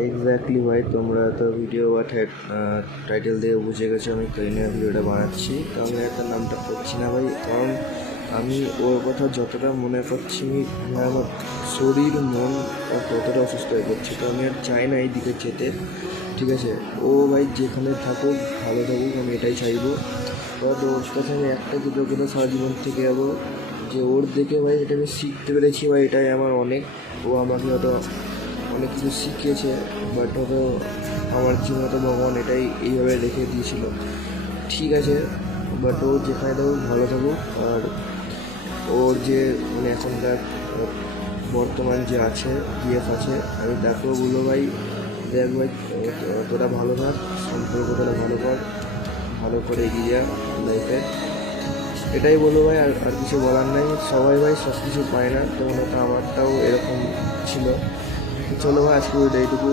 Exactly ভাই, তোমরা তো ভিডিও বা টাইটেল দিয়ে বুঝে গেছো আমি তাই নিয়ে ভিডিওটা বানাচ্ছি। তো আমি একটা নামটা করছি না ভাই, কারণ আমি ওর কথা যতটা মনে করছি ভাই আমার শরীর মন ও ততটা অসুস্থ হয়ে পড়ছে। তো আমি আর চাই না এই দিকে যেতে, ঠিক আছে? ও ভাই যেখানে থাকুক ভালো থাকুক, আমি এটাই চাইবো। এবার ওর কাছে আমি একটা কৃতজ্ঞতা সারা জীবন থেকে যাবো যে ওর দেখে ভাই এটা আমি শিখতে পেরেছি ভাই, এটাই আমার অনেক। ও আমাকে হয়তো অনেক কিছু শিখিয়েছে, বাট হয়তো আমার জীবনে তো ভগবান এটাই এইভাবে রেখে দিয়েছিল, ঠিক আছে? বাট ও যেখানে থাকুক ভালো থাকুক। আর ওর যে মানে এখনকার বর্তমান যে আছে বিএফ আছে, আমি তাকেও বলবো ভাই দেখ ভাই, তোরা ভালো থাক, সম্পর্ক তোরা ভালো কর, ভালো করে এগিয়ে যা লাইফে, এটাই বলবো ভাই। আর আর কিছু বলার নেই। সবাই ভাই সব কিছু পায় না, তেমন হয়তো আমারটাও এরকম ছিল। চলো ভাই, আজকে এইটুকু।